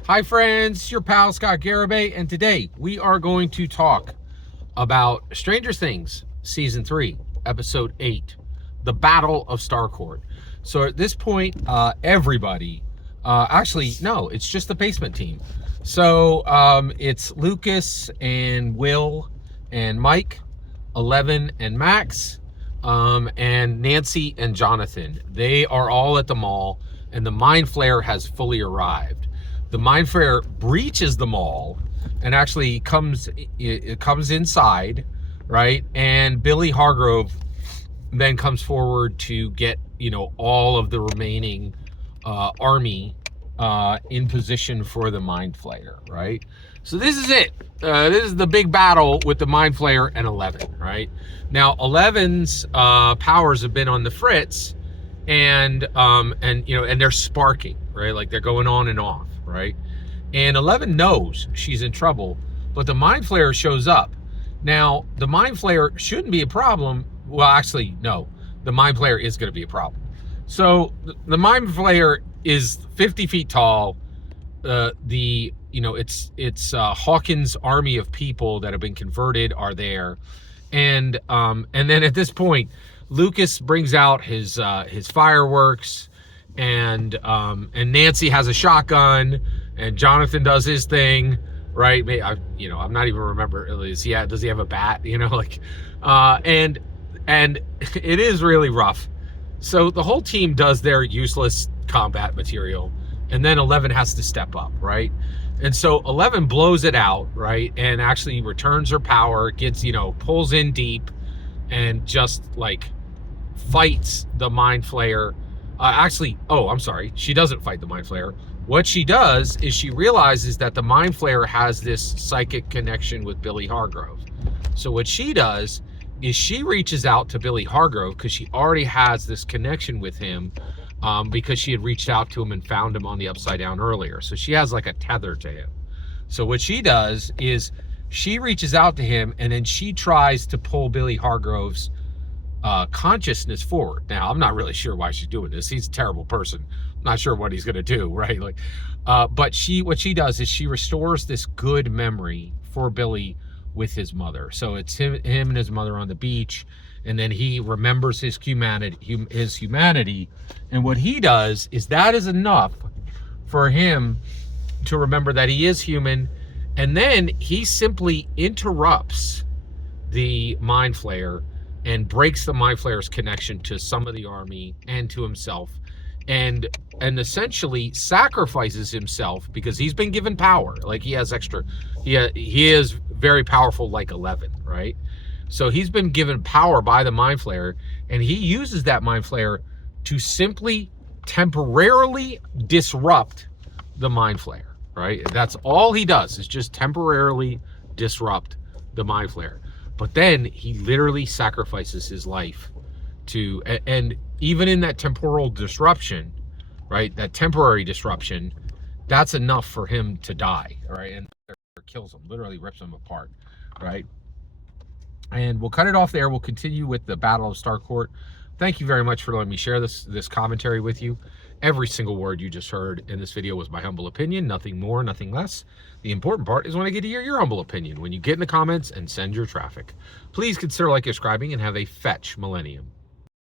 Hi friends, your pal Scott Garibay, and today we are going to talk about Stranger Things Season 3, Episode 8, The Battle of Starcourt. So at this point, everybody, actually, no, it's just the basement team. So it's Lucas and Will and Mike, 11 and Max, and Nancy and Jonathan. They are all at the mall, and the Mind Flayer has fully arrived. The Mind Flayer breaches the mall and actually comes inside, right? And Billy Hargrove then comes forward to get, all of the remaining army in position for the Mind Flayer, right? So this is it. This is the big battle with the Mind Flayer and 11, right? Now 11's powers have been on the fritz, and they're sparking, right? Like they're going on and off, right? And 11 knows she's in trouble, but the Mind Flayer shows up. Now the Mind Flayer shouldn't be a problem. Well, actually, no. The Mind Flayer is going to be a problem. So the Mind Flayer is 50 feet tall. It's Hawkins' army of people that have been converted are there, and then at this point, Lucas brings out his fireworks, and Nancy has a shotgun, and Jonathan does his thing, right? I'm not even remember. Does he have a bat? And it is really rough. So the whole team does their useless combat material, and then 11 has to step up, right? And so 11 blows it out, right? And actually returns her power, gets, pulls in deep, and just like fights the Mind Flayer. I'm sorry, she doesn't fight the Mind Flayer. What she does is she realizes that the Mind Flayer has this psychic connection with Billy Hargrove. So what she does is she reaches out to Billy Hargrove because she already has this connection with him, because she had reached out to him and found him on the Upside Down earlier. So she has like a tether to him. So what she does is she reaches out to him, and then she tries to pull Billy Hargrove's consciousness forward. Now, I'm not really sure why she's doing this. He's a terrible person. I'm not sure what he's going to do, right? But what she does is she restores this good memory for Billy with his mother. So it's him and his mother on the beach, and then he remembers his humanity, and what he does is that is enough for him to remember that he is human, and then he simply interrupts the Mind Flayer and breaks the Mind Flayer's connection to some of the army and to himself, and essentially sacrifices himself because he's been given power. Like he is very powerful, like 11, right? So he's been given power by the Mind Flayer, and he uses that Mind Flayer to simply temporarily disrupt the Mind Flayer, right? That's all he does, is just temporarily disrupt the Mind Flayer. But then he literally sacrifices his life and even in that temporal disruption, right? That temporary disruption, that's enough for him to die, right? And kills him, literally rips him apart, right? And we'll cut it off there. We'll continue with the Battle of Starcourt. Thank you very much for letting me share this commentary with you. Every single word you just heard in this video was my humble opinion, nothing more, nothing less. The important part is when I get to hear your humble opinion, when you get in the comments and send your traffic. Please consider subscribing, and have a fetch millennium.